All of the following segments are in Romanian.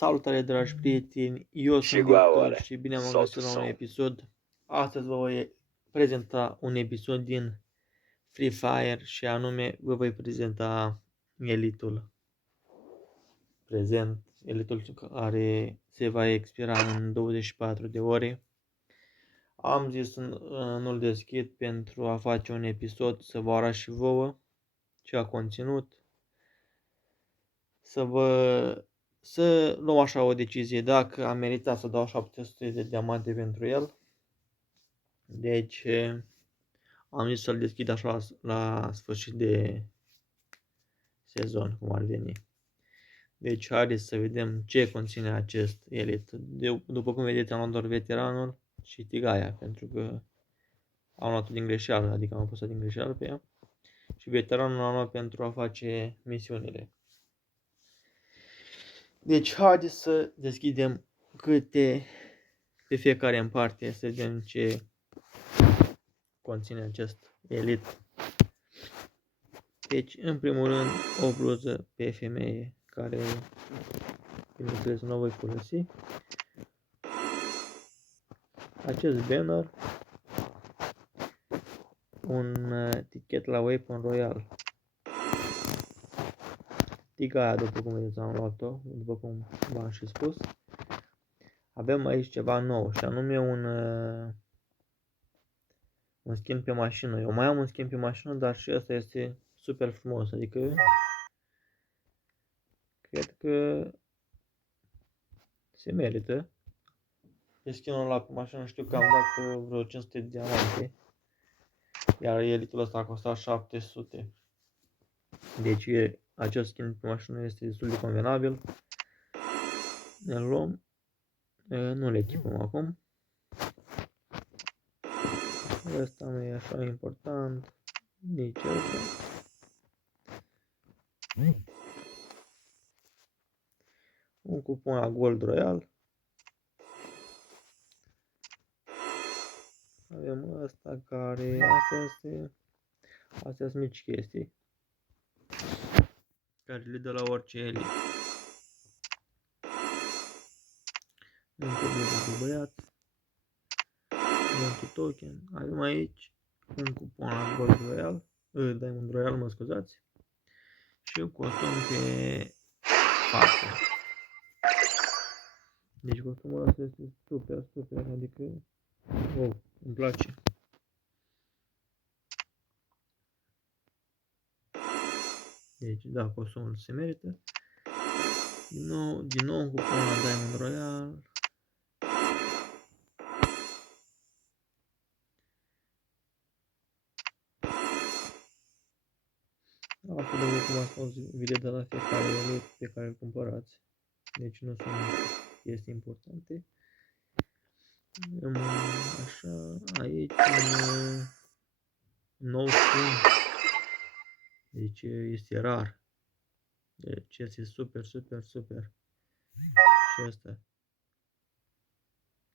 Salutare, dragi prieteni, eu sunt Victor și bine am găsit la un episod. Astăzi vă voi prezenta un episod din Free Fire și anume vă voi prezenta Elite-ul prezent, Elite-ul care se va expira în 24 de ore. Am zis nu-l deschid pentru a face un episod să vă arăt și vouă ce a conținut, să luăm așa o decizie dacă a meritat să dau 700 de diamante pentru el. Deci am zis să-l deschid așa la sfârșit de sezon, cum ar veni. Deci haideți să vedem ce conține acest Elite. După cum vedeți, am luat doar veteranul și tigaia, pentru că am luat din greșeală, adică am pus din greșeală pe ea. Și veteranul l-am luat pentru a face misiunile. Deci haideți să deschidem câte pe fiecare în parte, să vedem ce conține acest Elite. Deci, în primul rând, o bluză pe femeie, care, bineînțeles, nu o voi folosi. Acest banner, un tichet la Weapon Royale. Tigaia, după cum vedeți, am luat-o, după cum v-am și spus. Avem aici ceva nou, și anume un skin pe mașină. Eu mai am un skin pe mașină, dar și ăsta este super frumos, adică cred că se merită. Pe skinul ăla pe mașină știu că am dat vreo 500 de diamante, iar Elite-ul ăsta a costat 700. Deci acest skin pe mașină este destul de convenabil. Ne luăm, nu le echipăm acum. Ăsta nu e așa important, nici ăsta. Un cupon la Gold Royal. Avem ăsta care, astea sunt mici chestii care le dă la orice Elite. Încă de băiat. Donkey Token. Avem aici un cupon la Gold Royal, Diamond Royal, mă scuzați. Și un costum pe față. Deci costumul ăsta este super, adică, wow, îmi place. Deci, da, costumul se merită. Din nou un cupon la Diamond Royal. Acum, după cum am spus, vi le dă la fiecare Elite pe care îl cumpărați. Deci nu sunt chestii importante. Așa, aici un nou skin. Deci este rar. Deci este super. Și asta.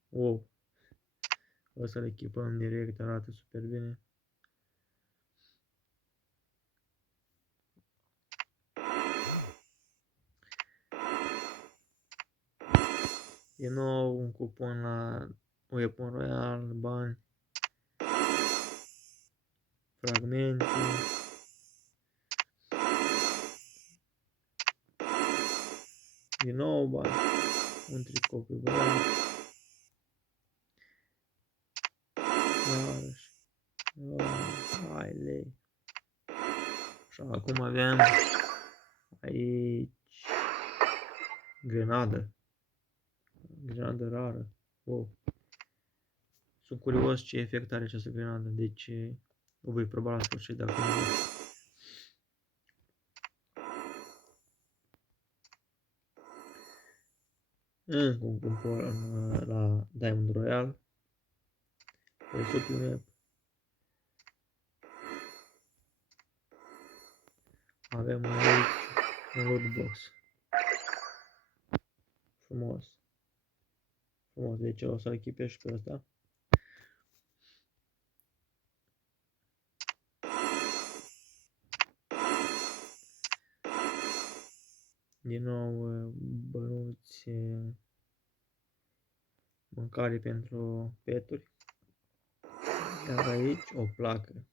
Wow. O să-l echipăm direct, arată super bine. Din nou un cupon la Weapon Royal, bani, fragmente. Din nou bani, un tricou pe băiat. Iarăși. Hai lei. Și acum avem aici grenadă. Grenadă rară. Wow. Sunt curios ce efect are această grenadă, deci o voi proba la sfârșit dacă nu. Încă un cupon la Diamond Royal. Pe suplime. Avem aici un loot box. Frumos. Deci o să-l echipez și pe ăsta. Din nou bănuți. aveți mâncare pentru peturi. Iar aici o placă.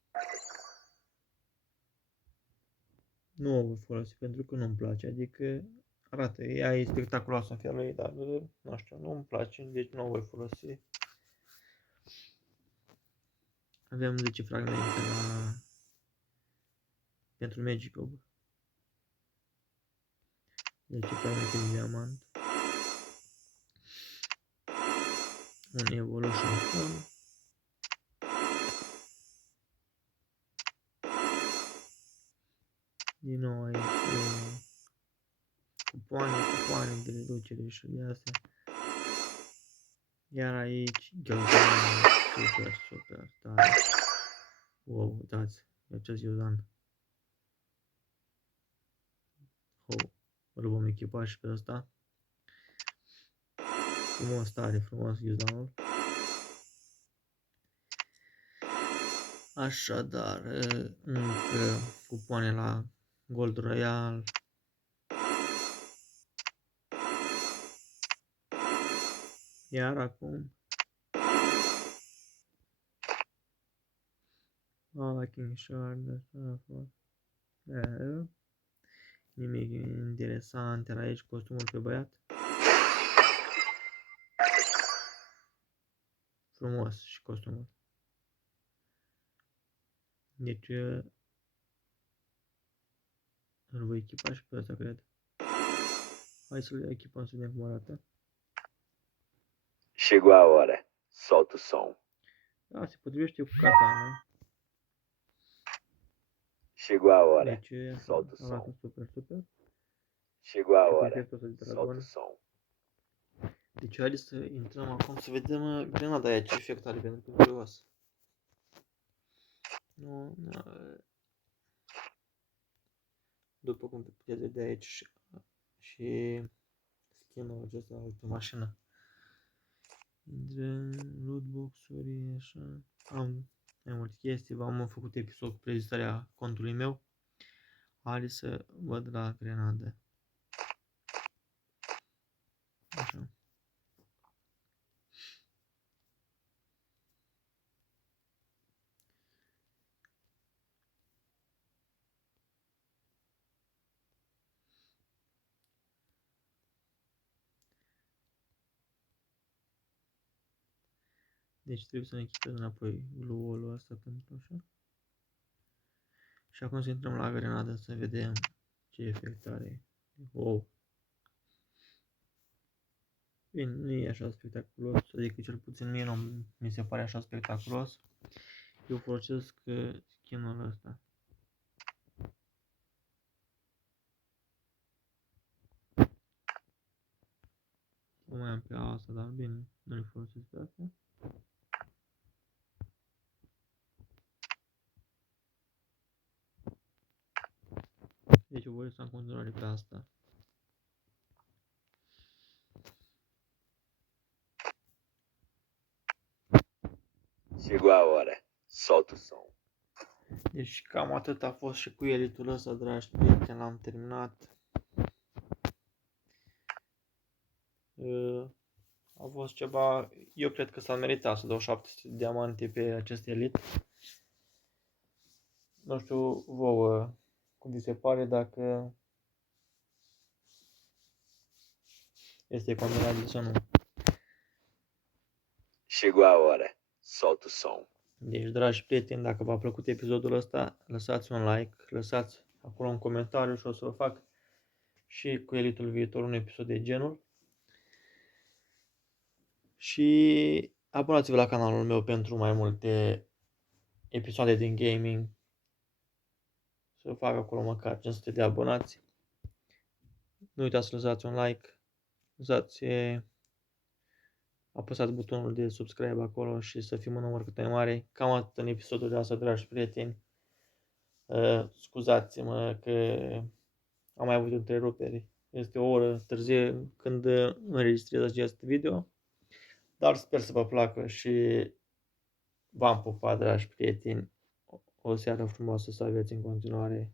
Nu o voi folosi pentru că nu-mi place, adică arată, ea e spectaculoasă în felul ei, dar nu știu, nu-mi place, deci nu o voi folosi. Avem 10 fragmente pentru Magic Orb. 10 fragmente de diamant. Un Evolution Stone. Din nou aici cupoane de reducere și de astea. Iar aici ghiozdan, super tare. Wow, uitați, acest ghiozdan. Îl vom echipa și pe ăsta. Frumos, tare frumos ghiozdanul. Așadar, încă cupoane la Gold Royal. Iar acum la King Shard, așa, nimic interesant, era aici costumul pe băiat. Frumos și costumul. Deci îl voi echipa și pe ăsta, cred. Hai să le echipăm să vedem cum arată. Chegou a hora. Solta o som. Da, se potrivește cu katana. Chegou a hora. Deci Solta o arată som. super. Chegou a Și cu hora. efectul ăsta de Solta dragon. o som. Deci haideți să intrăm acum să vedem grenada aia ce efect are, pentru că e curios. Nu, după cum puteți vedea aici și skin-ul acesta pe mașină. Intră lootbox-uri, așa. Am mai multe chestii, v-am făcut episod cu prezentarea contului meu. Haideți să văd la grenadă. Așa. Deci trebuie să ne echipăm înapoi glue-ul ăsta pentru așa. Și acum să intrăm la grenadă să vedem ce efect are. Wow! Bine, nu e așa spectaculos, adică cel puțin mie nu mi se pare așa spectaculos. Eu folosesc skin-ul ăsta. O mai am pe asta, dar bine, nu le folosesc pe astea. Deci eu voi lăsa în continuare pe asta. Chegou a hora. Solta o som. Deci cam atât a fost și cu elitul ăsta, dragi prieteni, l-am terminat. A fost ceva, eu cred că s-a meritat să dau 700 de diamante pe acest elit. Nu știu vouă cum vi se pare, dacă este convenabil sau nu. Chegou a hora. Solta o som. Deci, dragi prieteni, dacă v-a plăcut episodul ăsta, lăsați un like, lăsați acolo un comentariu și o să vă fac și cu elitul viitor un episod de genul. Și abonați-vă la canalul meu pentru mai multe episoade din gaming. Să fac acolo măcar 500 de abonați. Nu uitați să lăsați un like, apăsați butonul de subscribe acolo și să fim în număr cât mai mare. Cam atât în episodul de asta, dragi prieteni. Scuzați-mă că am mai avut întreruperi. Este o oră târzie când înregistrez acest video. Dar sper să vă placă și v-am pupat, dragi prieteni. O seară frumoasă să aveți în continuare.